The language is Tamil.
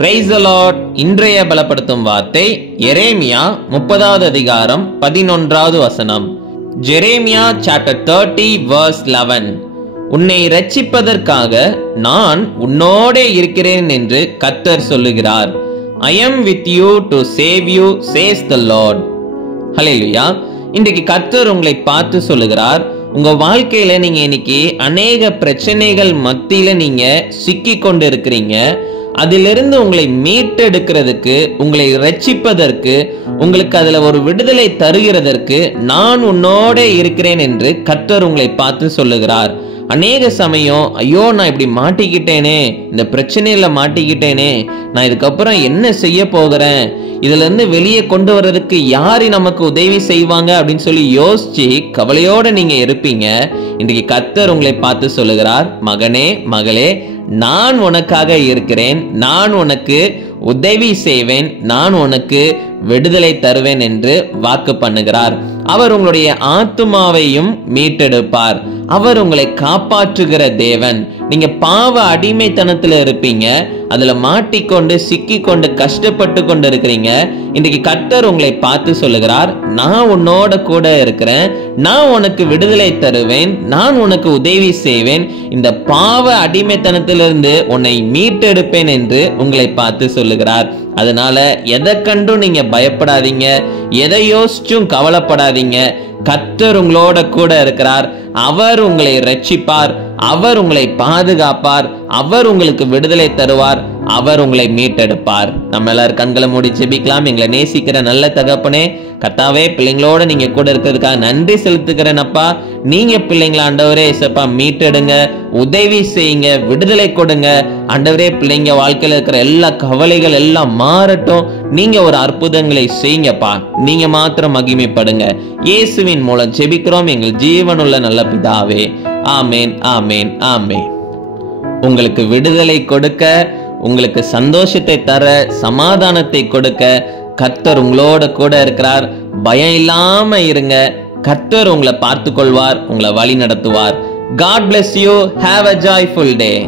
Praise the Lord. இன்றைய பலப்படுத்தும் வார்த்தை எரேமியா 30வது அதிகாரம் 11வது வசனம். Jeremiah chapter 30 verse 11. உன்னை இரட்சிப்பதற்காக நான் உன்னோடே இருக்கிறேன் என்று கர்த்தர் சொல்லுகிறார். I am with you to save you says the Lord. ஹல்லேலூயா. இன்றைக்கு கர்த்தர் உங்களை பார்த்து சொல்லுகிறார், உங்க வாழ்க்கையில நீங்க இன்னைக்கு அநேக பிரச்சனைகள் மத்தியில நீங்க சிக்கி கொண்டு இருக்கிறீங்க. அதிலிருந்து உங்களை மீட்டெடுக்கிறதுக்கு, உங்களை இரட்சிப்பதற்கு, உங்களுக்கு அதுல ஒரு விடுதலை தருகிறதற்கு நான் உன்னோட இருக்கிறேன் என்று கர்த்தர் உங்களை பார்த்து சொல்லுகிறார். அநேக சமயம் ஐயோ நான் இப்படி மாட்டிக்கிட்டேனே, இந்த பிரச்சனையில மாட்டிக்கிட்டேனே, நான் இதுக்கப்புறம் என்ன செய்ய போகிறேன், இதுல இருந்து வெளியே கொண்டு வர்றதுக்கு யாரு நமக்கு உதவி செய்வாங்க அப்படின்னு சொல்லி யோசிச்சு கவலையோட நீங்க இருப்பீங்க. இன்றைக்கு கர்த்தர் உங்களை பார்த்து சொல்லுகிறார், மகனே மகளே, நான் உனக்காக இருக்கிறேன், நான் உனக்கு உதவி செய்வேன், நான் உனக்கு விடுதலை தருவேன் என்று வாக்கு பண்ணுகிறார். அவர் உங்களுடைய ஆத்துமாவையும் மீட்டெடுப்பார். அவர் உங்களை காப்பாற்றுகிற தேவன். நீங்க பாவ அடிமைத்தனத்துல இருப்பீங்க, அதுல மாட்டிக்கொண்டு சிக்கிக்கொண்டு கஷ்டப்பட்டு கொண்டு இருக்கிறீங்க. இன்றைக்கு கர்த்தர் உங்களை பார்த்து சொல்லுகிறார், நான் உன்னோட கூட இருக்கிறேன், நான் உனக்கு விடுதலை தருவேன், நான் உனக்கு உதவி செய்வேன், இந்த பாவ அடிமைத்தனத்திலிருந்து உன்னை மீட்டெடுப்பேன் என்று உங்களை பார்த்து சொல்லுகிறார். அதனால எதை கண்டும் நீங்க பயப்படாதீங்க, எதை யோசிச்சும் கவலைப்படாதீங்க. கர்த்தர் உங்களோட கூட இருக்கிறார். அவர் உங்களை இரட்சிப்பார், அவர் உங்களை பாதுகாப்பார், அவர் உங்களுக்கு விடுதலை தருவார், அவர் உங்களை மீட்டெடுப்பார். நம்ம எல்லாரும் கண்களை மூடி ஜெபிக்கலாம். எங்களை நேசிக்கிற நல்ல தகப்பனே, கர்த்தாவே, பிள்ளைங்களோட நீங்க கூட இருக்கிறதுக்காக நன்றி செலுத்துகிறேன் அப்பா. நீங்க பிள்ளைங்கள ஆண்டவரே இயேசுப்பா மீட்டெடுங்க, உதவி செய்யுங்க, விடுதலை கொடுங்க ஆண்டவரே. பிள்ளைங்க வாழ்க்கையில இருக்கிற எல்லா கவலைகள் எல்லாம் மாறட்டும். நீங்க ஒரு அற்புதங்களை செய்யுங்கப்பா. நீங்க மாத்திரம் மகிமைப்படுங்க. இயேசுவின் மூலம் ஜெபிக்கிறோம் எங்கள் ஜீவனுள்ள நல்ல பிதாவே. ஆமேன், ஆமேன், ஆமேன். உங்களுக்கு விடுதலை கொடுக்க, உங்களுக்கு சந்தோஷத்தை தர, சமாதானத்தை கொடுக்க கர்த்தர் உங்களோட கூட இருக்கிறார். பயம் இல்லாம இருங்க. கர்த்தர் உங்களை பார்த்து கொள்வார், உங்களை வழி நடத்துவார். God bless you. Have a joyful day.